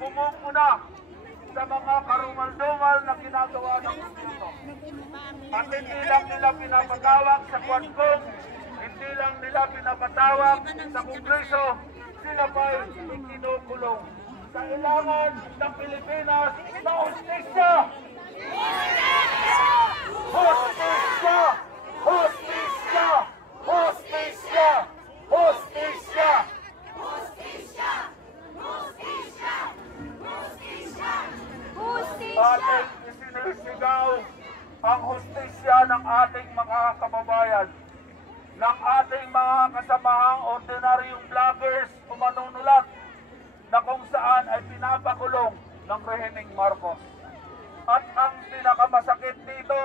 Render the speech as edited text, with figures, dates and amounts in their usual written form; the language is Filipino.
pumupuna sa mga karumal-dumal na ginagawa ng gobyerno. At hindi lang nila pinapatawag sa Kwanpong, hindi lang nila pinapatawag sa Kongreso, sila pa'y ikinukulong. Kailangan ng Pilipinas na hustisya! Hustisya! Hustisya! Hustisya! Hustisya! Hustisya! Hustisya! Hustisya! Ating isinisigaw ang hustisya ng ating mga kababayan, ng ating mga kasamahang ordinaryong vloggers o manunulat na kung saan ay pinapakulong ng rehimeng Marcos. At ang pinakamasakit dito,